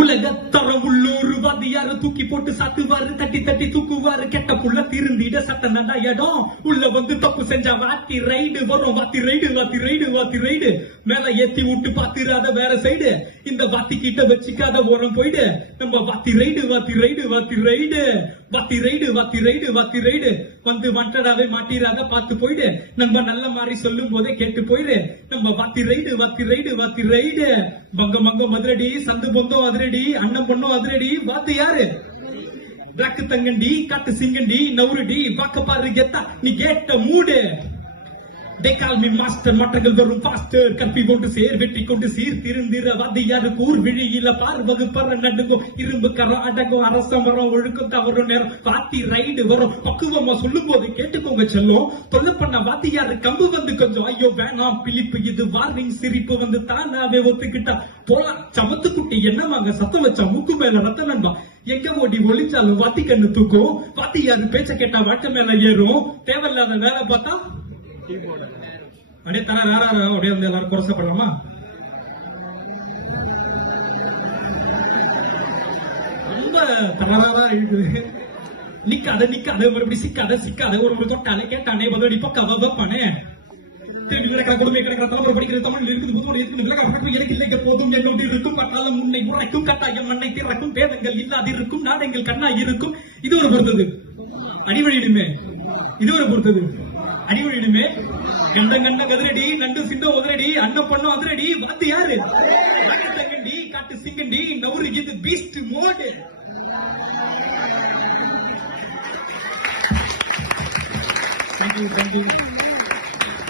உலகத்தர உள்ளூர் வாதியாரு தூக்கி போட்டு சாத்துவாரு, தட்டி தட்டி தூக்குவாரு, கெட்ட புள்ள திருந்திட சட்ட நட இடம். உள்ள வந்து தப்பு செஞ்சா வாத்தி ரைடு வரும், வாத்தி ரைடு வாத்தி ரைடு வாத்தி ரைடு. மேல ஏத்தி விட்டு பாத்துறாத வேற சைடு, இந்த வாத்தி கிட்ட வச்சுக்காத ஓரம் போயிடு. நம்ம வாத்தி ரைடு வாத்தி ரைடு வாத்தி ரைடு, வாத்தி ரைடு வாத்தி ரைடு வாத்தி ரைடு. வந்து வண்டடாவே மாட்டிராத பார்த்து போயிடு, நம்ம நல்ல மாதிரி சொல்லும் போதே கேட்டு போயிடு. நம்ம வாத்தி ரைடு வாத்தி ரைடு வாத்தி ரைடு. பங்க மங்க மதுரடி, சந்து பொந்தம் அதிரடி, அண்ணன் பொண்ணும் அதிரடி. வாத்து யாரு? பிளாக்கு தங்கண்டி, காட்டு சிங்கண்டி, நவுருடி, வாக்க பாரு கெத்தா நீ கேட்ட மூடு. They call me master, மாற்றங்கள் வரும் faster. கற்பி கொண்டு சேர், வெற்றி கொண்டு சீர், திருந்திர வாதியாரு கூர் விழியில பார் வகுப்பற நடுங்கும், இரும்பு கரம் அடங்கும், அரசம் வரும், ஒழுக்கம் தவறும் நேரம். வாத்தி ரைடு வரும், பக்குவமா சொல்லும் போது கேட்டுக்கோங்க செல்லும். தொல்லை பண்ண வாத்தியாரு கம்பு வந்து கொஞ்சம் ஐயோ வேணாம் பிலிப்பு, இது வார்னிங் சிரிப்பு வந்து தானாவே ஒத்துக்கிட்டா போலாம். சமத்து குட்டி என்னமாங்க சத்தம் வச்சா மூக்கு மேல ரத்த நண்பா. எங்க ஓடி ஒளிச்சாலும் வாத்தி கண்ணு தூக்கும். வாத்தியாரு பேச்ச கேட்டா வாழ்க்கை மேல ஏறும். தேவையில்லாத வேலை பார்த்தா அப்படியே தர அப்படியே வந்து எல்லாரும் குறைச்சப்படலாமா? ரொம்ப தரராரா இருக்குது. நிக்காத மறுபடியும் சிக்காத ஒரு தொட்டாலே கேட்டானே பதிலடி பக்காவா வைப்பானே. தேடி கிடக்கிற கொடுமை கிடக்கிற தலைமுறை படிக்கிற தமிழ் இருக்குது புதுமொழி இருக்குது விலக எனக்கு இல்லை போதும் என்னோடு இருக்கும். பட்டாளம் முன்னை உரைக்கும், கட்டாயம் மண்ணை திறக்கும், பேதங்கள் இல்லாதிருக்கும், நாடங்கள் கண்ணா இருக்கும். இது ஒரு பொறுத்தது அடிவழியிடுமே, இது ஒரு பொறுத்தது அடிவழியிடுமே. கண்ட கதிரடி, நண்டு சிண்டம் உதிரடி, அண்ணன் பண்ணும் அதிரடி. வாத்து யாரு? தங்கண்டி, காட்டு சிங்கண்டி, நவுரு இது பீஸ்ட் மோடு. தேங்க்யூ.